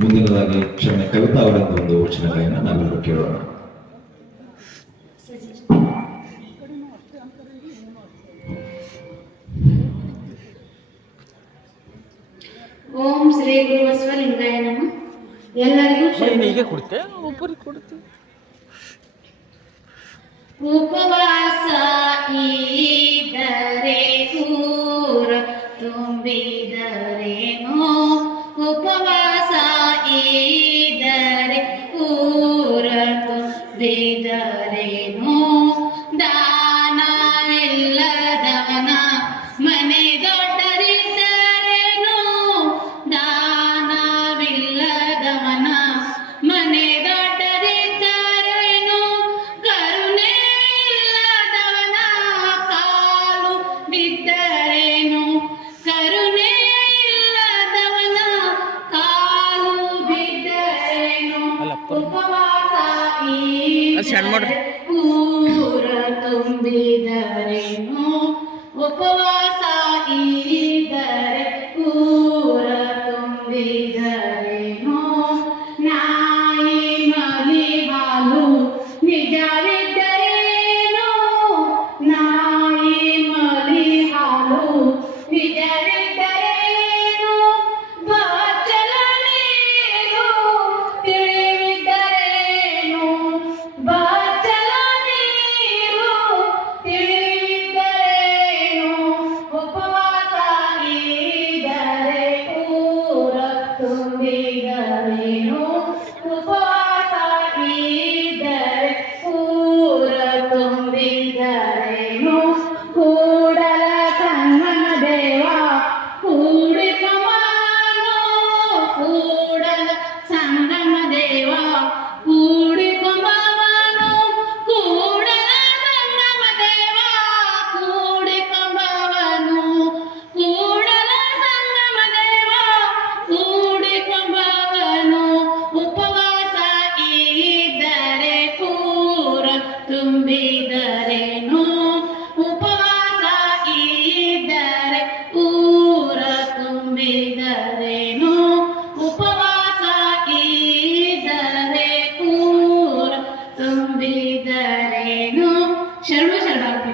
ಮುಂದಿನದಾಗಿ ಶರಣೆ ಕವಿತಾ ಅವರಿಂದ ಒಂದು ವಚನ ಗಾಯನ ನಾವೆಲ್ಲರೂ ಕೇಳೋಣ. ಓಂ ಶ್ರೀ ಗುರು ಬಸವಲಿಂಗಾಯ ನಮಃ. ಎಲ್ಲರಿಗೂ ಹೀಗೆ ಕೊಡುತ್ತೆ ಒಬ್ಬರಿಗೆ ಕೊಡುತ್ತೆ. ಉಪವಾಸ ಇದ್ದರೆ ಊರ ತುಂಬಿದರೇನೋ, ಉಪವಾಸ ಇದ್ದರೆ ಊರ ತುಂಬಿದರೇನೋ, ದಾನ ಇಲ್ಲದವನ ಮನೆ ದೊಡ್ಡದಿದ್ದರೇನೋ, ದಾನವಿಲ್ಲದವನ ಮನೆ ದೊಡ್ಡದಿದ್ದರೇನೋ, ಕರುಣೆ ಇಲ್ಲದವನ ಕಾಲು ಬಿದ್ದರೇನೋ, ಕರುಣೆ ಇಲ್ಲದವನ ಕಾಲು ಬಿದ್ದರೇನೋ, ಉಪವಾಸ ಇದ್ದರೆ ಊರ ತುಂಬಿದರೇನೋ, ಉಪವಾಸ ಇದ್ದರೆ ಊರ ತುಂಬಿದರೇನೋ, ನಾಯಿ ಮಲಿ ಹಾಲು ನಿಜವಿದ್ದರೇನೋ, ನಾಯಿ ಮಲಿ ಹಾಲು ನಿಜವಿದ್ದರೇನೋ, ಬಚ್ಚಲ ನೀರು ತಿಳಿದಿದ್ದರೇನೋ, ಬಚ್ಚಲ ನೀರು ತಿಳಿದಿದ್ದರೇನೋ, ಉಪವಾಸ ಇದ್ದರೆ ಊರ ತುಂಬಿದರೇನೋ, ಉಪವಾಸ ಇದ್ದರೆ ಊರ ತುಂಬಿದರೇನೋ, ಕೂಡಲ ಸಂಗಮ ದೇವ ಕೂಡಿಕೊಂಬಾನು, ಕೂಡಲ ಸಂಗಮ ದೇವ ಕೂಡಿಕೊಂಬಾನು, ಕೂಡಲ ಸಂಗಮ ದೇವ ಕೂಡಿಕೊಂಬಾನು, ಕೂಡಲ ಸಂಗಮ ದೇವ ಕೂಡಿಕೊಂಬಾನು, ಉಪವಾಸ ಇದ್ದರೆ ಊರ ತುಂಬಿದರೇನೋ, ಉಪವಾಸ ಇದ್ದರೆ ಊರ ತುಂಬಿದರೇನೋ, ಉಪವಾಸ ಇದ್ದರೆ ಊರ ತುಂಬಿದರೇನೋ. ಶರಣ ಶರಣಾರ್ಥಿ.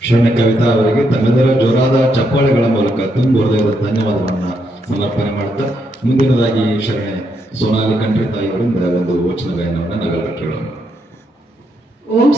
ಶರಣೆ ಕವಿತಾ ಅವರಿಗೆ ತಮ್ಮೆಲ್ಲರ ಜೋರಾದ ಚಪ್ಪಾಳೆಗಳ ಮೂಲಕ ತುಂಬ ಹೃದಯದ ಧನ್ಯವಾದಗಳನ್ನ ಸಮರ್ಪಣೆ ಮಾಡುತ್ತಾ, ಮುಂದಿನದಾಗಿ ಶರಣೆ ಸೋನಾಲಿ ಕಂಠಿ ತಾಯಿಯವರಿಂದ ಒಂದು ವಚನ ಗಾಯನವನ್ನು ನಾವೆಲ್ಲರೂ ಕೇಳೋಣ. ಓಂ